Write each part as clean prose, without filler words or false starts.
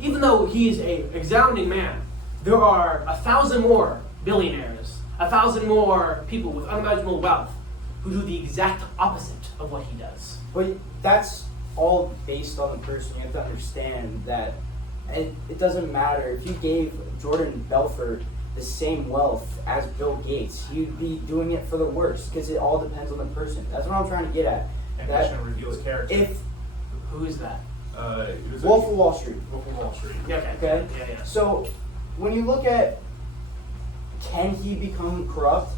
even though he is a resounding man, there are 1,000 more billionaires, 1,000 more people with unimaginable wealth who do the exact opposite of what he does. But that's all based on the person. You have to understand that it doesn't matter if you gave Jordan Belfort the same wealth as Bill Gates, he'd be doing it for the worst because it all depends on the person. That's what I'm trying to get at. Ambition reveals character. Who is that? It was Wolf of Wall Street. Wolf of Wall Street. Yeah, okay. Okay? Yeah. So, when you look at can he become corrupt?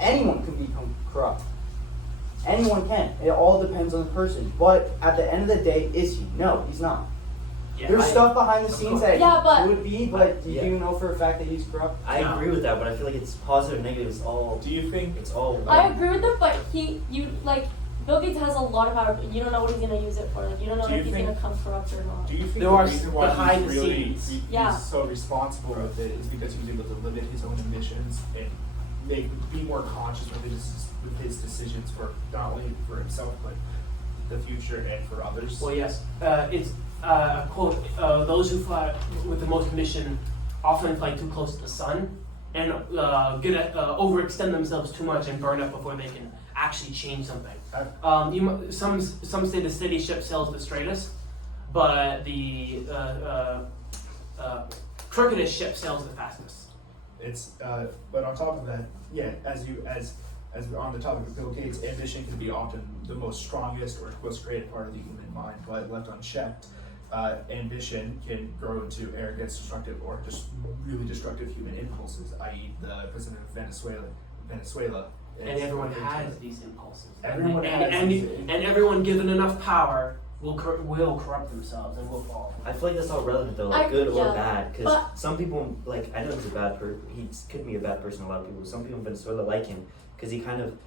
Anyone can become corrupt. Anyone can. It all depends on the person. But at the end of the day, is he? No, he's not. Yeah, There's stuff behind the scenes that he would be, but do you know for a fact that he's corrupt? I agree with that, but I feel like it's positive, negative. It's all. Do you think it's all? I agree with him, but Bill Gates has a lot of power, but you don't know what he's gonna use it for. Like you don't know if he's gonna come corrupt or not. Do you think There the are reason why behind he's the really scenes. he's so responsible with it is because he was able to limit his own emissions and be more conscious with his decisions for not only for himself but the future and for others? Well, yes. It's a quote, those who fly with the most ambition often fly too close to the sun and overextend themselves too much and burn up before they can actually change something. Some say the steady ship sails the straightest, but the crookedest ship sails the fastest. It's but on top of that, yeah, as on the topic of Bill Gates, ambition can be often the most strongest or most creative part of the human mind, but left unchecked, ambition can grow into arrogance, destructive, or just really destructive human impulses, i.e. the president of Venezuela. And everyone has these impulses. Everyone and everyone given enough power will corrupt themselves and will fall. I feel like that's all relevant though, like good or yeah, bad. Because some people, like, I know he's a bad person. He could be a bad person. A lot of people. Some people in Venezuela like him because he kind of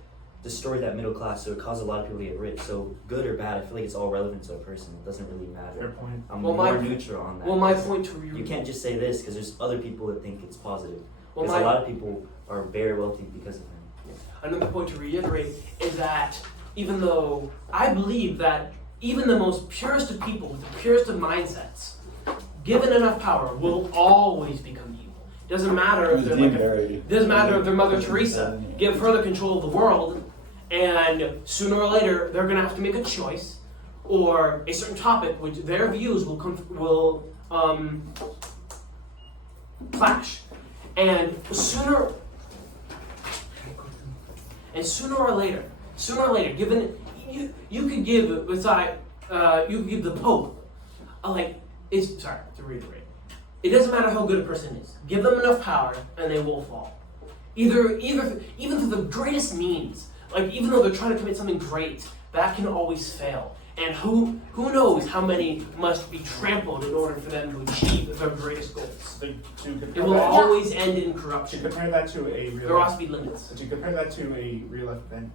destroyed that middle class, so it caused a lot of people to get rich. So good or bad, I feel like it's all relevant to a person. It doesn't really matter. Fair point. I'm Well, more neutral on that. Well, my point to you can't just say this because there's other people that think it's positive. Well, Because a lot of people are very wealthy because of him. Another point to reiterate is that even though I believe that even the most purest of people with the purest of mindsets, given enough power, will always become evil. Doesn't matter if they're doesn't matter if they're Mother Teresa. Give her the control of the world, and sooner or later they're gonna have to make a choice, or a certain topic which their views will clash, and sooner or later, given you could give the Pope to reiterate. It doesn't matter how good a person is. Give them enough power and they will fall. Even through the greatest means, like even though they're trying to commit something great, that can always fail. And who knows how many must be trampled in order for them to achieve their greatest goals. It will always end in corruption. To compare that to a real There must be limits. To compare that to a real event,